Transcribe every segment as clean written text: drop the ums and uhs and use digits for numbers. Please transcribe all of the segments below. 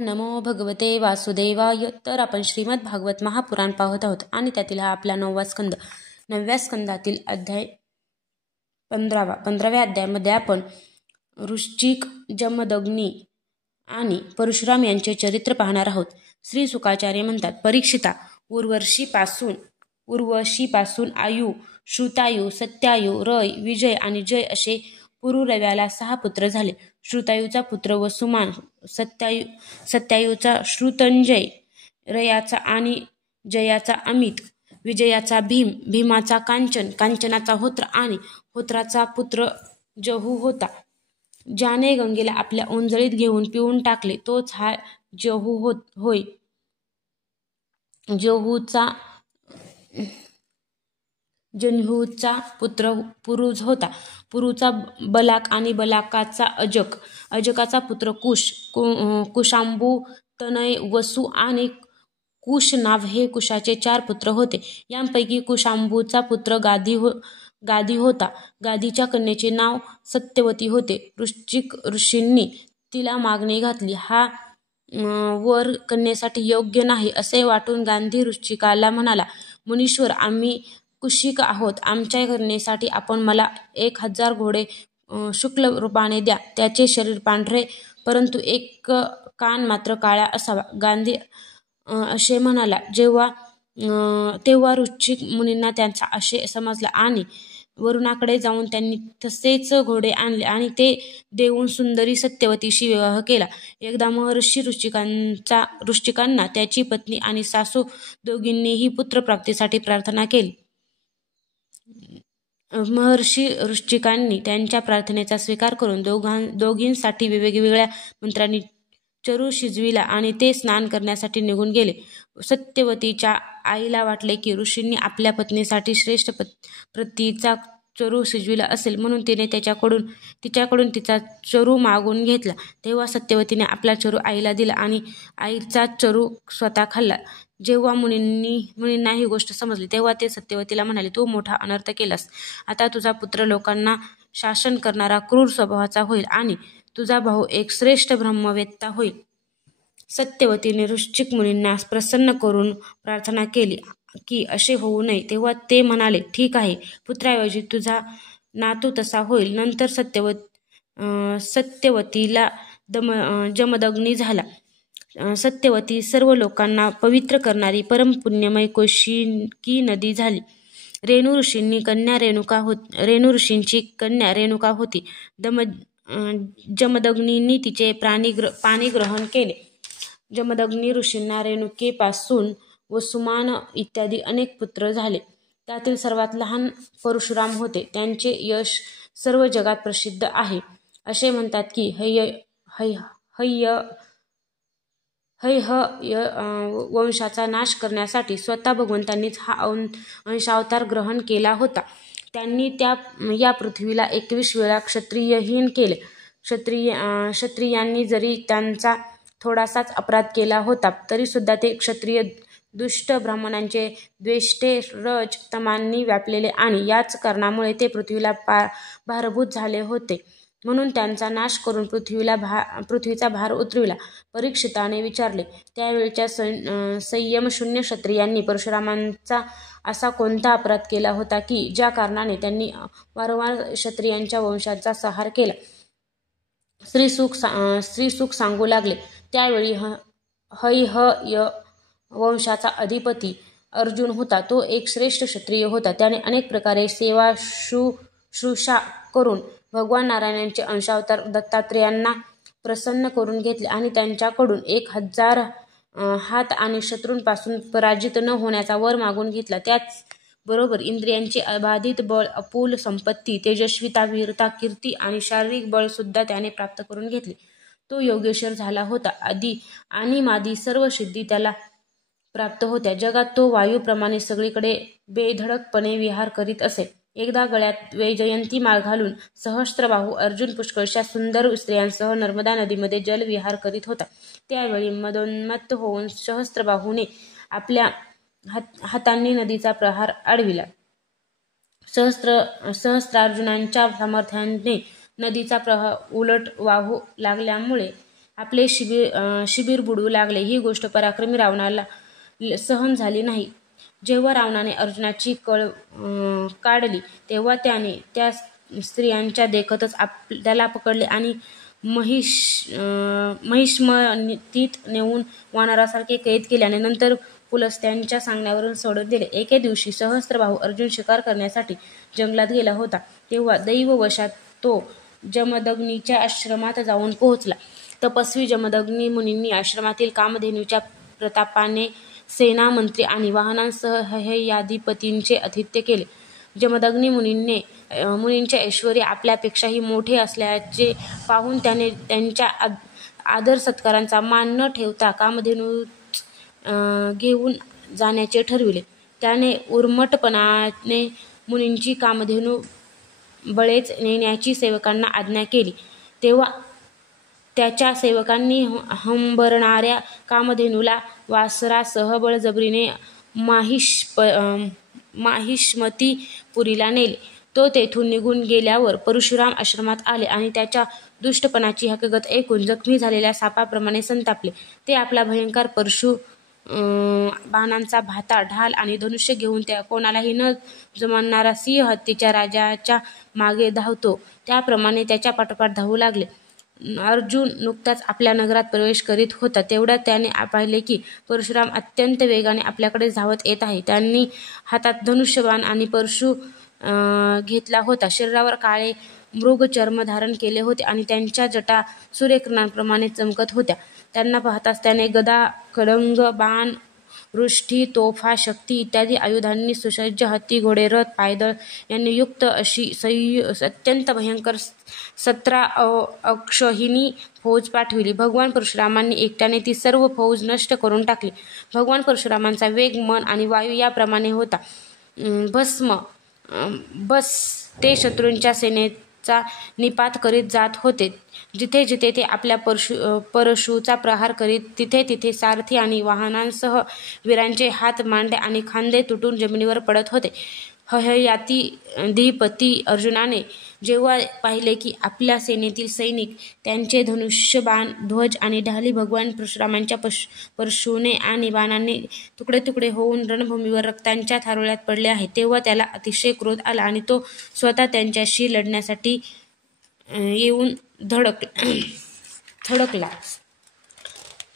नमो भगवते वासुदेवाय. तर आपण श्रीमद भागवत महापुराण पाहत आहोत आणि त्यातील हा आपला 9वा स्कंद. 9व्या स्कंदातील अध्याय 15व्या अध्यायामध्ये आपण वृश्चिक, जमदग्नी आणि परशुराम यांचे चरित्र पाहणार आहोत. श्री सुकाचार्य म्हणतात, परीक्षिता, उर्वशीपासून आयु, श्रुतायु, सत्यायु, रय, विजय आणि जय असे पुरुरव्याला 6 पुत्र झाले. श्रुतायूचा पुत्र वसुमान, सत्यायूचा श्रुतंजय, रयाचा आणि जयाचा अमित, विजयाचा भीम, भीमाचा कांचन, कांचनाचा होत्र आणि होत्राचा पुत्र जहू होता. ज्याने गंगेला आपल्या ओंजळीत घेऊन पिऊन टाकले तोच हा जहू होय. जन्हूचा पुत्र पुरुज होता. पुरुचा बलाक आणि बलाकाचा अजक, अजकाचा पुत्र कुश, कुशांबू, तनय, वसु आणि कुशनाभ हे कुशाचे 4 पुत्र होते. यांपैकी कुशांबूचा पुत्र गादी होता. गादीच्या कन्येचे नाव सत्यवती होते. वृश्चिक ऋषींनी तिला मागणी घातली. हा वर कन्येसाठी योग्य नाही असे वाटून गांधी वृश्चिकाला म्हणाला, मुनीश्वर, आम्ही कुशिक आहोत. आमच्या कन्येसाठी आपण मला 1000 घोडे शुक्ल रूपाने द्या. त्याचे शरीर पांढरे परंतु एक कान मात्र काळा असावा. गांधी असे म्हणाला. तेव्हा वृश्चिक मुनींना त्यांचा आशय समजला आणि वरुणाकडे जाऊन त्यांनी तसेच घोडे आणले आणि ते देऊन सुंदरी सत्यवतीशी विवाह केला. एकदा महर्षी वृश्चिकांना त्याची पत्नी आणि सासू दोघींनीही पुत्रप्राप्तीसाठी प्रार्थना केली. महर्षी वृश्चिकांनी त्यांच्या प्रार्थनेचा स्वीकार करून दोघींसाठी वेगवेगळ्या मंत्रांनी चरू शिजविला आणि ते स्नान करण्यासाठी निघून गेले. सत्यवतीच्या आईला वाटले की ऋषींनी आपल्या पत्नीसाठी श्रेष्ठ प्रतीचा चरू शिजविला असेल, म्हणून तिने तिच्याकडून तिचा चरू मागून घेतला. तेव्हा सत्यवतीने आपला चरू आईला दिला आणि आईचा चरू स्वतः खाल्ला. जेव्हा मुनींना ही गोष्ट समजली तेव्हा ते सत्यवतीला म्हणाले, तू मोठा अनर्थ केलास. आता तुझा पुत्र लोकांना शासन करणारा क्रूर स्वभावाचा होईल आणि तुझा भाऊ एक श्रेष्ठ ब्रह्मवेत्ता होईल. सत्यवतीने वृश्चिक मुनींना प्रसन्न करून प्रार्थना केली की असे होऊ नये. तेव्हा ते म्हणाले, ठीक आहे, पुत्राऐवजी तुझा नातू तसा होईल. नंतर सत्यवतीला जमदग्नी झाला. सत्यवती सर्व लोकांना पवित्र करणारी परमपुण्यमय कौशिकी नदी झाली. रेणू ऋषींची कन्या रेणुका होती. जमदग्नींनी तिचे पाणी ग्रहण केले. जमदग्नी ऋषींना रेणुकेपासून वसुमान इत्यादी अनेक पुत्र झाले. त्यातील सर्वात लहान परशुराम होते. त्यांचे यश सर्व जगात प्रसिद्ध आहे. असे म्हणतात की हैहय वंशाचा नाश करण्यासाठी स्वतः भगवंतांनीच हा अंशावतार ग्रहण केला होता. त्यांनी या पृथ्वीला 21 वेळा क्षत्रियहीन केले. क्षत्रियांनी जरी त्यांचा थोडासाच अपराध केला होता तरी सुद्धा ते क्षत्रिय दुष्ट ब्राह्मणांचे द्वेष्टे रज तमांनी व्यापलेले आणि याच कारणामुळे ते पृथ्वीला भारभूत झाले होते. म्हणून त्यांचा नाश करून पृथ्वीचा भार उतरविला. परीक्षिताने विचारले, त्यावेळच्या संयमशून्य क्षत्रियांनी परशुरामांचा असा कोणता अपराध केला होता की ज्या कारणाने त्यांनी वारंवार क्षत्रियांच्या वंशाचा संहार केला. श्रीसुख सांगू लागले. त्यावेळी हैहय वंशाचा अधिपती अर्जुन होता. तो एक श्रेष्ठ क्षत्रिय होता. त्याने अनेक प्रकारे सेवा शुश्रूषा करून भगवान नारायणांचे अंशावतार दत्तात्रेयांना प्रसन्न करून घेतले आणि त्यांच्याकडून 1000 हात आणि शत्रूंपासून पराजित न होण्याचा वर मागून घेतला. त्याचबरोबर इंद्रियांचे अबाधित बळ, अपूल संपत्ती, तेजस्विता, वीरता, कीर्ती आणि शारीरिक बळ सुद्धा त्याने प्राप्त करून घेतले. तो योगेश्वर झाला होता. आदी आणि मादी सर्व सिद्धी त्याला प्राप्त होत्या. जगात तो वायूप्रमाणे सगळीकडे बेधडकपणे विहार करीत असे. एकदा गळ्यात वैजयंती माळ घालून सहस्त्रबाहू अर्जुन पुष्कळशा सुंदर स्त्रियांसह नर्मदा नदीमध्ये जलविहार करीत होता. त्यावेळी मदोन्मत्त होऊन सहस्त्रबाहूने आपल्या हातांनी नदीचा प्रवाह अडविला. सहस्त्रार्जुनांच्या सामर्थ्याने नदीचा प्रवाह उलट वाहू लागल्यामुळे आपले शिबीर बुडवू लागले. ही गोष्ट पराक्रमी रावणाला सहन झाली नाही. जेव्हा रावणाने अर्जुनाची कळ काढली तेव्हा त्याने त्या स्त्रियांच्या देखतच त्याला पकडले आणि महिष्मतीत नेऊन वानरासारखे कैद केल्याने नंतर पुलस्त्यांच्या सांगण्यावरून सोडून दिले. एके दिवशी सहस्त्रबाहू अर्जुन शिकार करण्यासाठी जंगलात गेला होता. तेव्हा दैववशात तो जमदग्नीच्या आश्रमात जाऊन पोहोचला. तपस्वी जमदग्नी मुनींनी आश्रमातील कामधेनूच्या प्रतापाने सेना मंत्री आणि वाहनांसह हेयाधिपतींचे आतिथ्य केले. जमदग्नी मुनींचे ऐश्वर्य आपल्यापेक्षाही मोठे असल्याचे पाहून त्याने त्यांच्या आदर सत्कारांचा मान न ठेवता कामधेनूच घेऊन जाण्याचे ठरविले. त्याने उर्मटपणाने मुनींची कामधेनू बळेच नेण्याची सेवकांना आज्ञा केली. तेव्हा त्याच्या सेवकांनी हंबरणाऱ्या कामधेनूला वासरासह बळजबरीने माहिष्मतीपुरीला नेले. तो तेथून निघून गेल्यावर परशुराम आश्रमात आले आणि त्याच्या दुष्टपणाची हकीकत ऐकून जखमी झालेल्या सापाप्रमाणे संतापले. ते आपला भयंकर परशु बाणांचा भाता, ढाल आणि धनुष्य घेऊन त्या कोणालाही न जुमानणारा सिंह हत्तीच्या राजाच्या मागे धावतो त्याप्रमाणे त्याच्या पाठोपाठ धावू लागले. अर्जुन नुकताच आपल्या नगरात प्रवेश करीत होता तेवढ्यात त्याने पाहिले की परशुराम अत्यंत वेगाने आपल्याकडे धावत येत आहे. त्यांनी हातात धनुष्यबाण आणि परशु घेतला होता. शरीरावर काळे मृगचर्म धारण केले होते आणि त्यांच्या जटा सूर्यकिरणांप्रमाणे चमकत होत्या. त्यांना पाहताच त्याने गदा, खड्ग, बाण, वृष्टी, तोफा, शक्ती इत्यादी आयुधांनी सुसज्ज हत्ती, घोडे, रथ, पायदळ यांनी युक्त अशी अत्यंत भयंकर 17 अक्षौहिणी फौज पाठविली. भगवान परशुरामांनी एकट्याने ती सर्व फौज नष्ट करून टाकली. भगवान परशुरामांचा वेग मन आणि वायू याप्रमाणे होता. बस ते शत्रूंच्या सेनेचा निपात करीत जात होते. जिथे जिथे ते आपल्या परशुचा प्रहार करीत तिथे तिथे सारथी आणि वाहनांसह वीरांचे हात, मांड्या आणि खांदे तुटून जमिनीवर पडत होते. हेयाधिपती अर्जुनाने जेव्हा पाहिले की आपल्या सेनेतील सैनिक त्यांचे धनुष्यबाण, ध्वज आणि ढाली भगवान परशुरामांच्या परशुने आणि बाणांनी तुकडे तुकडे होऊन रणभूमीवर रक्तांच्या थारोळ्यात पडले आहेत, तेव्हा त्याला अतिशय क्रोध आला आणि तो स्वतः त्यांच्याशी लढण्यासाठी येऊन थडकला.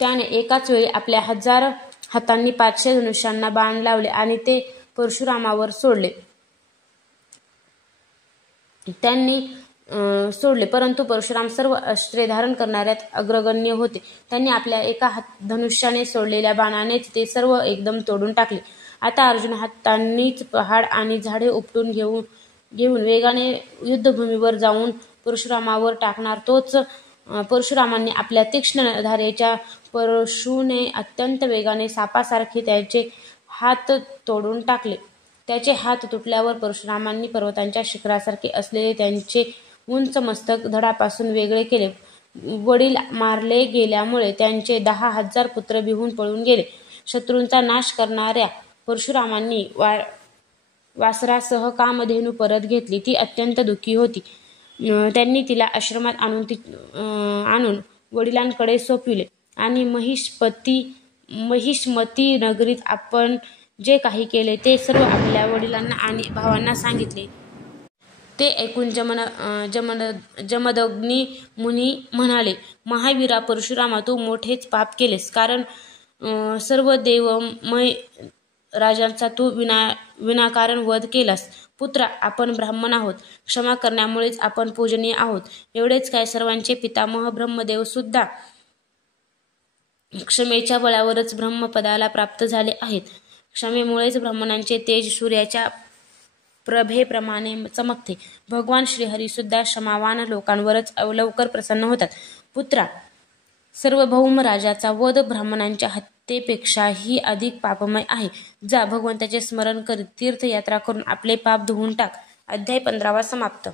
त्याने एकाच वेळी आपल्या 1000 हातांनी 500 धनुष्यांना बाण लावले आणि ते परशुरामावर सोडले. परंतु परशुराम सर्व अस्त्रे धारण करणाऱ्यात अग्रगण्य होते. त्यांनी आपल्या एका धनुष्याने सोडलेल्या बाणानेच ते सर्व एकदम तोडून टाकले. आता अर्जुन हातांनीच पहाड आणि झाडे उपटून घेऊन वेगाने युद्धभूमीवर जाऊन परशुरामावर टाकणार. तोच परशुरामांनी आपल्या तीक्ष्ण धारेच्या परशुने अत्यंत वेगाने सापासारखे त्याचे हात तोडून टाकले. त्याचे हात तुटल्यावर परशुरामांनी पर्वतांच्या शिखरासारखे असलेले त्यांचे उंच मस्तक धडापासून वेगळे केले. वडील मारले गेल्यामुळे त्यांचे 10,000 पुत्र बिहून पळून गेले. शत्रूंचा नाश करणाऱ्या परशुरामांनी वासरासह कामधेनू परत घेतली. ती अत्यंत दुःखी होती. त्यांनी तिला आश्रमात आणून वडिलांकडे सोपविले आणि महिष्मती नगरीत आपण जे काही केले ते सर्व आपल्या वडिलांना आणि भावांना सांगितले. ते ऐकून जमदग्नी मुनी म्हणाले, महावीरा परशुरामा, तू मोठेच पाप केलेस, कारण सर्व देवमय राजांचा तू विनाकारण वध केलास. पुत्रा, आपण ब्राह्मण आहोत. क्षमा करण्यामुळेच आपण पूजनीय आहोत. एवढेच काय, सर्वांचे पितामह ब्रह्मदेव सुद्धा क्षमेच्या बळावरच ब्रह्मपदाला प्राप्त झाले आहेत. क्षमेमुळेच ब्राह्मणांचे तेज सूर्याच्या प्रभेप्रमाणे चमकते. भगवान श्रीहरी सुद्धा क्षमावान लोकांवरच लवकर प्रसन्न होतात. पुत्रा, सार्वभौम राजाचा वध ब्राह्मणांच्या हत्येपेक्षाही अधिक पापमय आहे. जा, भगवंताचे स्मरण करीत तीर्थयात्रा करून आपले पाप धुवून टाक. अध्याय 15 समाप्त.